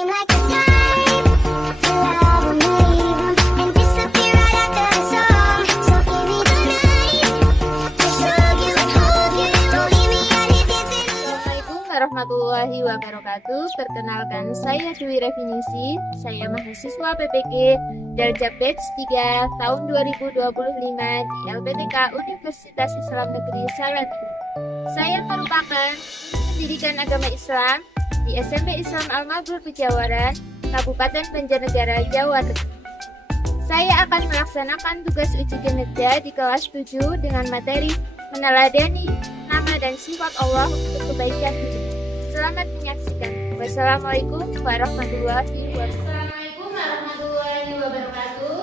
seem like the time to love and leave 'em and disappear right after the song. So give me the night to show you, hold you, don't leave me out here dancing alone. Assalamualaikum warahmatullahi wabarakatuh. Perkenalkan, saya Dwi Refinisi. Saya mahasiswa PPG Darjat Batch 3 tahun 2025 di LPTK Universitas Islam Negeri Salatiga. Saya merupakan pendidikan agama Islam di SMP Islam Al-Mabrur Pejawaran, Kabupaten Banjarnegara, Jawa Tengah. Saya akan melaksanakan tugas uji kinerja di kelas 7 dengan materi meneladani nama dan sifat Allah untuk kebaikan hidup. Selamat menyaksikan. Wassalamualaikum warahmatullahi wabarakatuh. Assalamualaikum warahmatullahi wabarakatuh.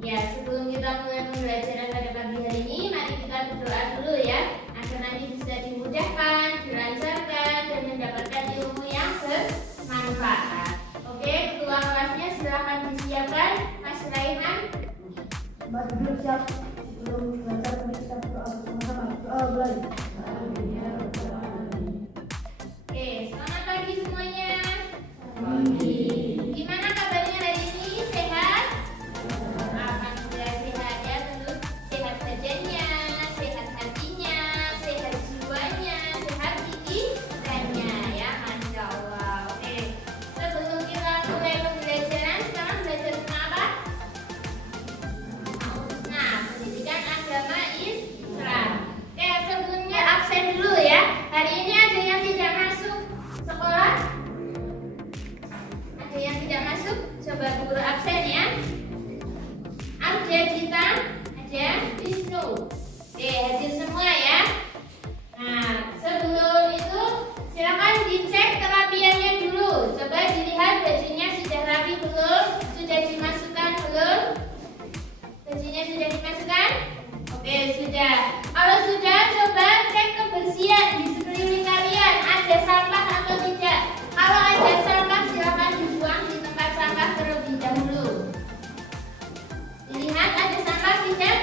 Ya, sebelum kita mulai pembelajaran pada pagi hari ini, mari kita berdoa dulu ya, agar nanti bisa dimudahkan, dilancarkan, dan mendapatkan ilmu yang bermanfaat. Oke, ketua kelasnya silakan disiapkan, Mas Raihan. Mbak duduk siap. Sebelum belajar kita berdoa bersama-sama. Doa mulai. Oke, selamat pagi semuanya. Gimana kabarnya hari ini? Sehat? Alhamdulillah sehat ya, tentu sehat badannya, sehat hatinya, sehat jiwanya, sehat pikirannya ya, Masya Allah. Oke, sebelum kita mulai pembelajaran, sekarang belajar tentang apa? Nah, pendidikan agama Islam. Oke, sebelumnya absen dulu ya. Hari ini ada yang tidak masuk sekolah? Ada yang tidak masuk? Coba guru absen ya. Ada kita, ada Wisnu. Oke, hadir semua ya. Nah, sebelum itu silakan dicek kerapiannya dulu. Coba dilihat bajunya sudah rapi belum? Sudah dimasukkan belum? Bajunya sudah dimasukkan? Oke, sudah. Kalau sudah, coba cek kebersihan di sekeliling kalian. Ada sampah atau tidak? Kalau ada sampah, silakan dibuang di tempat sampah terlebih dahulu. Dilihat ada sampah tidak?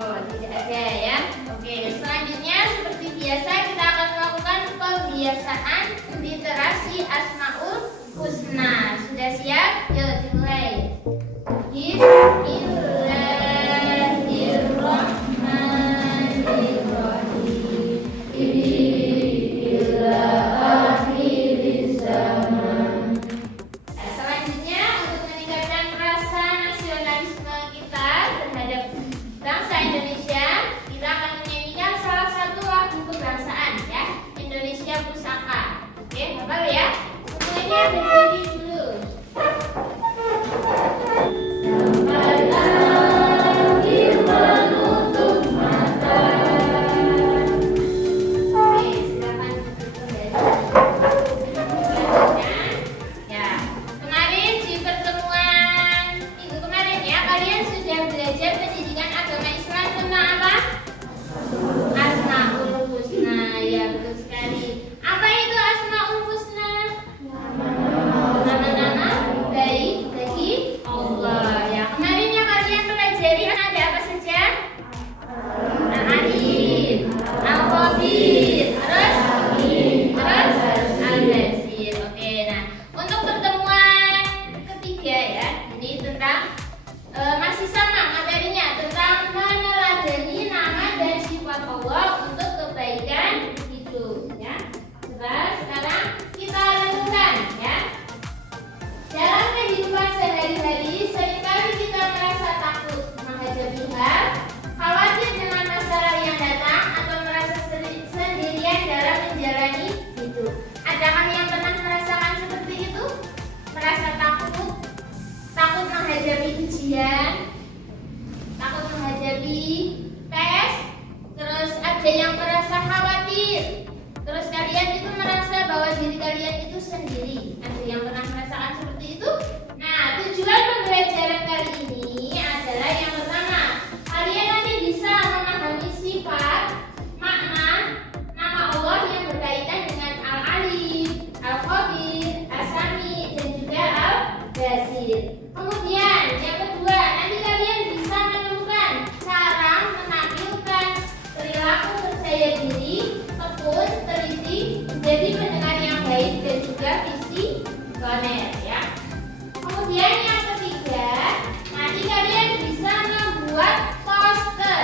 Oh, tidak ada ya. Oke, selanjutnya seperti biasa kita akan melakukan pembiasaan literasi Asmaul Husna. Sudah siap? Yuk dimulai. Selanjutnya untuk meningkatkan rasa nasionalisme kita terhadap bangsa Indonesia, kita akan menyanyikan salah satu lagu kebangsaan ya, Indonesia Pusaka. Oke, Bapak ya. Semuanya berdiri dulu. Oke, silakan duduk kembali. Selanjutnya, ya, kemarin di pertemuan minggu kemarin ya, kalian sudah belajar pendidikan agama Islam tentang apa? Asmaul Husna, ya betul sekali. Apa itu Asmaul Husna? Nama-nama baik bagi Allah. Ya, kemarin yang kalian pelajari ada apa saja? Al-Alim, Al-Qadir, terus Al-Basir. Oke, nah untuk pertemuan ketiga ya, ini tentang masih sama materinya, tentang meneladani nama dan sifat Allah untuk kebaikan hidup ya. Coba sekarang kita renungkan ya. Dalam kehidupan sehari-hari seringkali kita merasa takut menghadapi hal, khawatir dengan masalah yang datang, atau merasa sendirian dalam menjalani hidup. Adakah yang pernah merasakan seperti itu? Merasa takut menghadapi ujian, takut menghadapi tes, terus ada yang merasa khawatir, terus kalian itu merasa bahwa diri kalian itu sendiri. Ada yang pernah merasakan seperti itu? Nah, tujuan pembelajaran kali ini adalah yang pertama, kalian nanti bisa memahami sifat, makna nama Allah yang berkaitan dengan Al-Alim, Al-Qadir, As-Sami, dan juga Al-Basir. Kemudian yang kedua, nanti kalian bisa menemukan cara menampilkan perilaku percaya diri, tekun, teliti, jadi pendengar yang baik dan juga visioner ya. Kemudian yang ketiga, nanti kalian bisa membuat poster.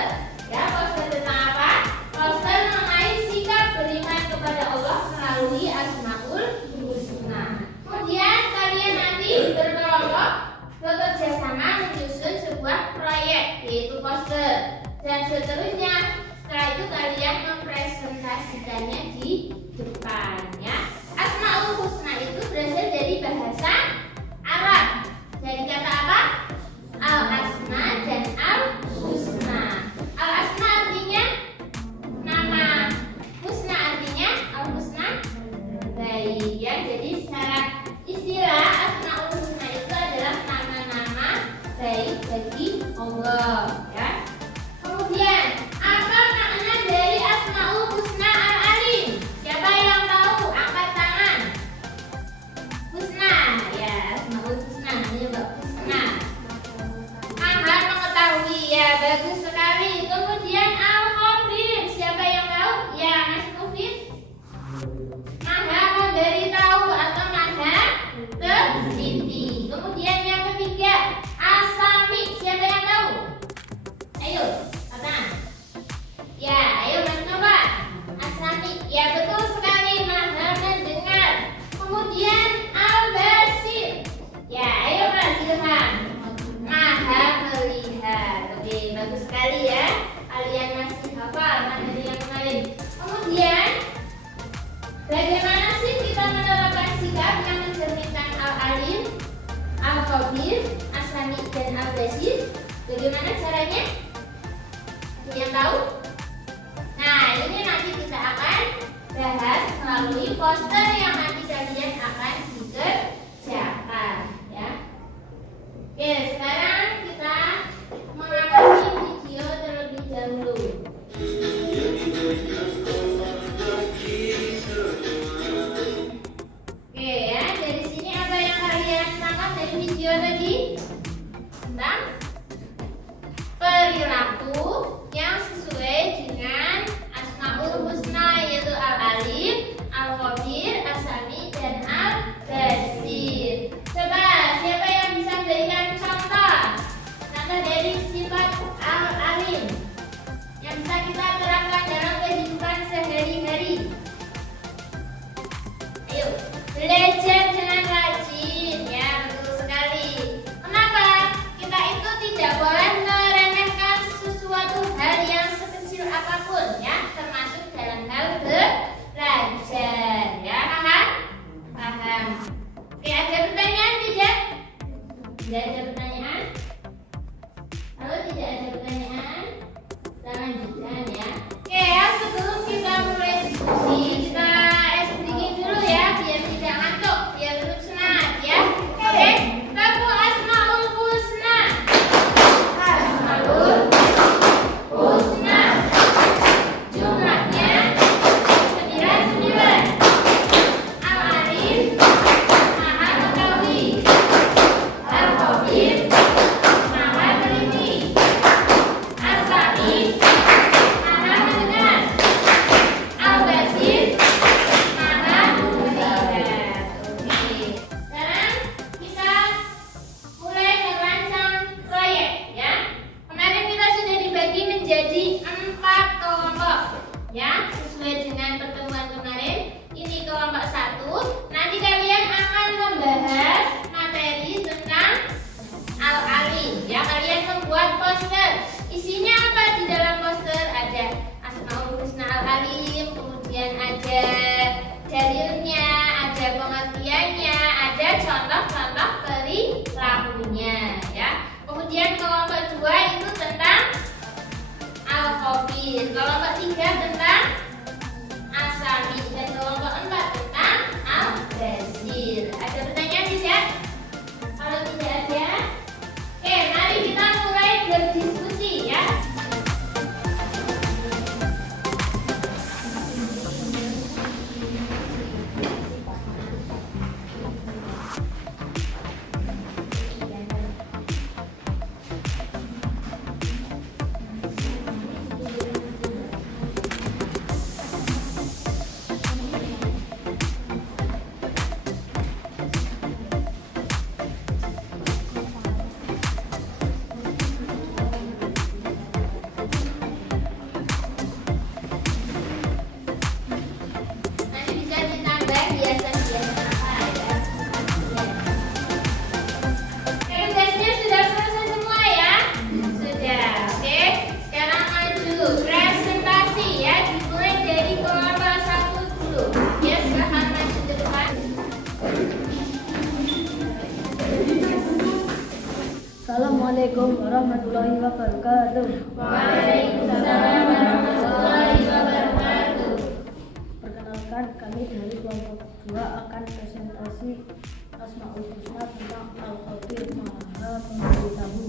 Ya, poster tentang apa? Poster mengenai sikap beriman kepada Allah melalui Asmaul Husna. Kemudian kalian nanti berkelompok bekerja sama menyusun sebuah proyek yaitu poster. Dan seterusnya, setelah itu kalian mempresentasikannya di depan ya. Asmaul Husna itu berasal dari bahasa Arab. Dari kata apa? Al-Asma dan Al-Husna. Al-Asma artinya nama, Husna artinya Al-Husna baik ya. Jadi secara istilah Asmaul Husna itu adalah nama-nama baik bagi Allah ya. Kemudian apa makna dari Asmaul Husna Al-Alim? Siapa yang tahu? Angkat tangan. Husna ya, Asmaul Husna ini Husna. Ahmad mengetahui ya, bagus sekali. Kemudian Al-Khabir, siapa yang tahu? Ya, Mas Mufid. Maha memberitahu atau maha teliti. Kemudian yang ketiga, As-Sami, siapa yang tahu? Ayo, tangan. Ya, ayo Mas Nova. As-Sami, ya betul sekali, maha mendengar. Kemudian Al-Basir. Ya, ayo Mas Ilham. Maha melihat. Oke, bagus sekali ya. Kalian masih hafal materi yang kemarin. Kemudian bagaimana sih kita menerapkan sikap yang mencerminkan Al-Alim, Al-Khabir, As-Sami dan Al-Basir? Bagaimana caranya? Ada yang tahu? Nah, ini nanti kita akan bahas melalui poster yang nanti kalian akan dikerjakan ya. Oke, sekarang kita mengamati video terlebih dahulu. Oke ya, dari sini apa yang kalian tangkap dari video tadi? Tentang perilaku yang sesuai dengan Asmaul Husna, yaitu Al-Alim, Al-Khabir, As-Sami dan Al-Basir. Coba siapa yang bisa memberikan contoh dari sifat Al-Alim yang bisa kita terapkan dalam kehidupan sehari-hari? Ayo, belajar dengan rajin ya, betul sekali. Kenapa? Kita itu tidak boleh meremehkan sesuatu hal yang sekecil apapun ya, termasuk dalam hal belajar ya. Paham? Paham. Oke, ada pertanyaan tidak? Tidak ada pertanyaan? Kalau tidak ada pertanyaan, kita lanjutkan ya. Oke ya, sebelum kita mulai diskusi, kita speaking dulu ya, biar tidak ngantuk, biar tetap semangat ya. Oke, kamu Asmaul Husna. Asmaul Husna. Jumlahnya 99. Al-Alim, maha mengetahui. Al-Khabir, maha teliti. As-Sami, maha mendengar. Al-Basir, maha melihat. Oke, sekarang kita mulai merancang proyek ya. Kemarin kita sudah dibagi menjadi 4 kelompok ya, sesuai dengan pertemuan kemarin. Ini kelompok 1. Nanti kalian akan membahas materi tentang Al-Alim ya. Kalian membuat poster. Isinya apa di dalam poster? Ada Asmaul Husna Al-Alim, kemudian ada dalilnya, ada pengertiannya, ada contoh-contoh perilakunya ya. Kemudian kelompok 2 itu tentang Al-Khabir, kelompok 3 tentang As-Sami, dan kelompok 4 tentang Al-Basir. Ada pertanyaan tidak? Kalau tidak ada, oke, mari kita mulai berdiskusi ya. Assalamualaikum warahmatullahi wabarakatuh. Waalaikumsalam warahmatullahi wabarakatuh. Perkenalkan, kami dari kelompok 2 akan presentasi Asmaul Husna tentang Al-Khabir Maha Memberitahu.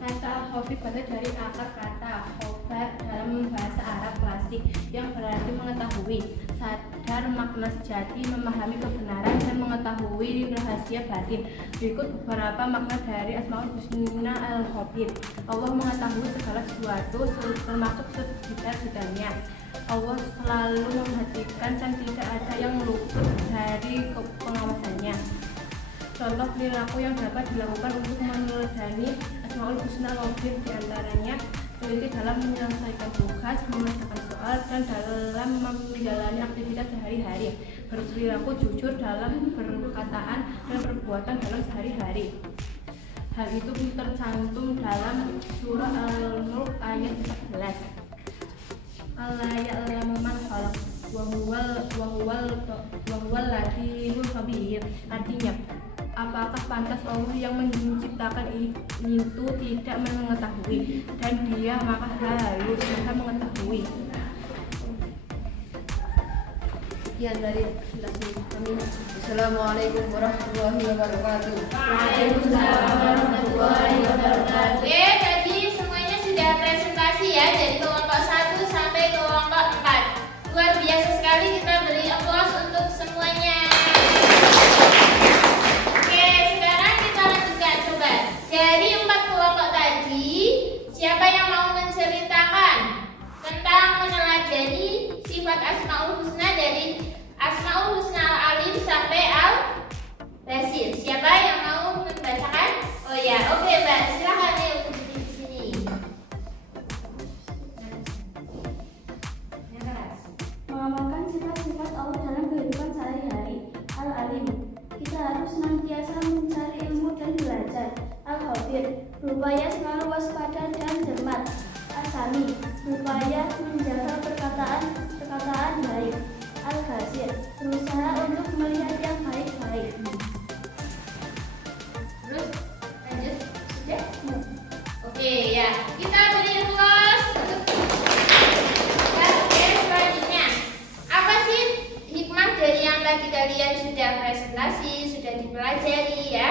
Kata al-khabir berasal dari akar kata khobar dalam bahasa Arab klasik yang berarti mengetahui, sadar makna sejati, memahami kebenaran, dan mengetahui rahasia batin. Berikut beberapa makna dari Asmaul Husna al-Khabir. Allah mengetahui segala sesuatu termasuk sedetail-detailnya. Allah selalu memperhatikan dan tidak ada yang luput dari pengawasannya. Contoh perilaku yang dapat dilakukan untuk meneladani Asmaul Husna al-Khabir diantaranya teliti dalam menyelesaikan tugas, mengerjakan soal, dan dalam menjalani aktivitas sehari-hari. Berperilaku jujur dalam perkataan dan perbuatan dalam sehari-hari. Hal itu tercantum dalam surah Al-Mulk ayat 14. Allah ya'lamu man khalaq wa huwal latiful khabir. Artinya, apakah pantas Allah yang menciptakan itu tidak mengetahui, dan Dia maka harus Maha mengetahui. Sekian dari penjelasan kami. Assalamualaikum warahmatullahi wabarakatuh. Waalaikumsalam warahmatullahi wabarakatuh. Oke, tadi semuanya sudah presentasi ya, dari kelompok 1 sampai kelompok 4. Luar biasa sekali, kita beri aplaus untuk semuanya. Oke, sekarang kita lanjutkan. Coba dari 4 kelompok tadi, siapa yang mau menceritakan tentang meneladani sifat Asmaul Husna dari Asmaul Husna Al-Alim sampai Al-Basir? Siapa yang mau membacakan? Oh ya, oke Mbak, silakan nih untuk di sini. Mengamalkan sifat-sifat Allah dalam kehidupan sehari-hari. Al-Alim, kita harus senantiasa mencari ilmu dan belajar. Al-Khabir, berupaya selalu waspada dan cermat. Al-Sami, berupaya menjaga perkataan baik. Al-Basir, berusaha untuk melihat yang baik-baik. Terus lanjut sudah? Oke ya, kita beri aplaus untuk ya, oke, selanjutnya. Apa sih hikmah dari yang tadi kalian sudah presentasi, sudah dipelajari ya?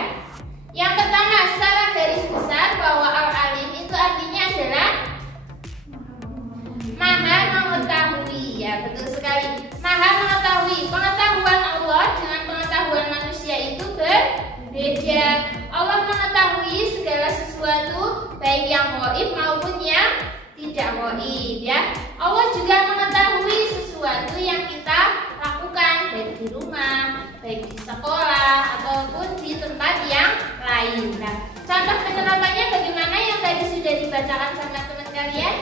Yang pertama, secara garis besar bahwa Al-Alim itu artinya adalah Maha mengetahui. Ya, betul sekali. Maha mengetahui. Pengetahuan Allah dengan pengetahuan manusia itu berbeda. Allah mengetahui segala sesuatu, baik yang gaib maupun yang tidak gaib ya. Allah juga mengetahui sesuatu yang kita lakukan baik di rumah, baik di sekolah ataupun di tempat yang lain. Nah, contoh penerapannya bagaimana yang tadi sudah dibacakan sama teman kalian?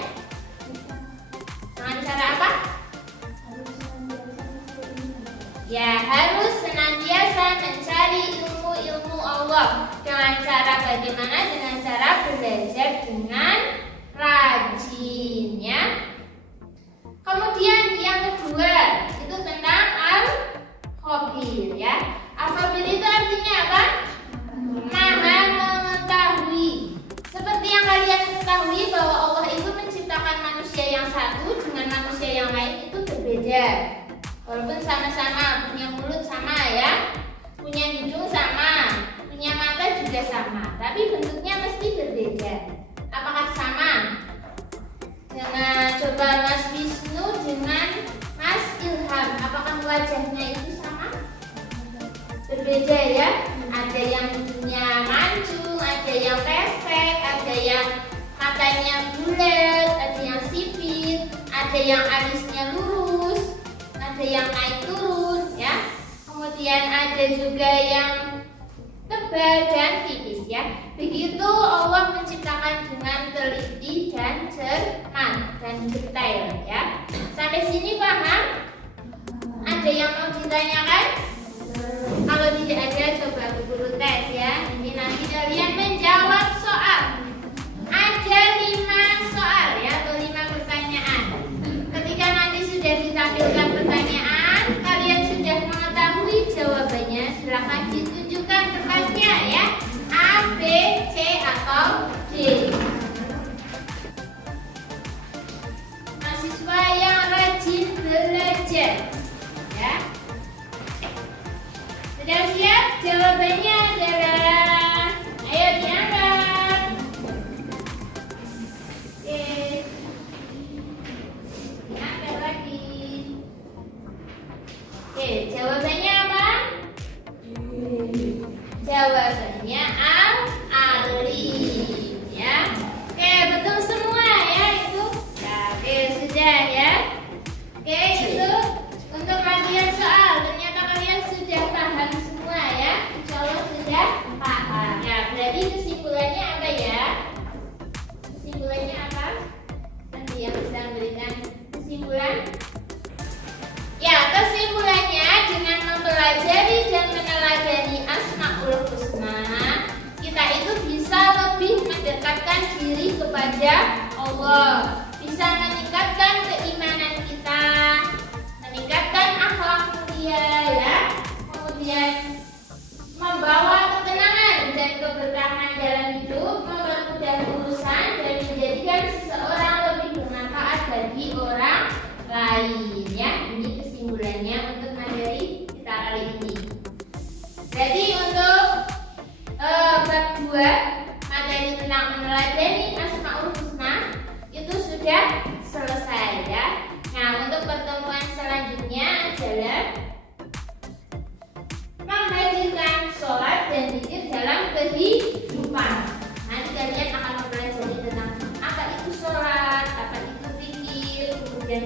Dengan cara apa? Ya, harus senantiasa mencari ilmu Allah. Dengan cara bagaimana? Dengan cara belajar dengan rajin ya. Kemudian yang kedua itu tentang Al-Khabir ya. Al-Khabir itu artinya apa? Maha mengetahui. Seperti yang kalian ketahui bahwa Allah itu menciptakan manusia yang satu dengan manusia yang lain itu berbeda. Walaupun sama-sama punya mulut sama ya, punya hidung sama, punya mata juga sama, tapi bentuknya mesti berbeda. Apakah sama? Dengan coba Mas Wisnu dengan Mas Ilham, apakah wajahnya itu sama? Berbeda ya. Ada yang hidungnya mancung, ada yang pesek, ada yang matanya bulat, ada yang sipit, ada yang alisnya lurus, ada yang naik turun ya. Kemudian ada juga yang tebal dan tipis ya. Begitu Allah menciptakan dengan teliti dan cermat dan detail ya. Sampai sini paham? Ada yang mau ditanyakan? Kalau tidak ada, coba guru tes ya. Ini nanti kalian menjawab soal. Ada 5 soal ya, atau 5 pertanyaan. Ketika nanti sudah ditampilkan pertanyaan, kalian sudah mengetahui jawabannya, silakan ditunjukkan tempatnya ya. A, B, C, saja. Ya. Sudah siap? Jawabannya adalah, ayo diangkat. Oke. Diangkat lagi. Oke, jawabannya apa? Jawabannya al-alim, ya. Oke, betul semua ya itu. Ya, oke, sudah ya. Oke, itu untuk bagian soal. Ternyata kalian sudah paham semua ya. Insya Allah sudah paham. Ya, berarti kesimpulannya apa ya? Kesimpulannya apa? Nanti yang bisa memberikan kesimpulan. Ya, kesimpulannya dengan mempelajari dan meneladani Asmaul Husna, kita itu bisa lebih mendekatkan diri kepada Allah, bisa meningkatkan keimanan kita, meningkatkan akhlak mulia ya, kemudian membawa ketenangan dan keberkahan dalam hidup, mempermudah urusan dan menjadikan seseorang lebih bermanfaat bagi orang lain ya. Ini kesimpulannya untuk materi kita kali ini. Jadi untuk bab 2 materi tentang meneladani Asmaul Husna itu sudah selesai ya. Nah, untuk pertemuan selanjutnya adalah menghadirkan sholat dan zikir dalam kehidupan. Nanti kalian akan mempelajari tentang apa itu sholat, apa itu zikir, kemudian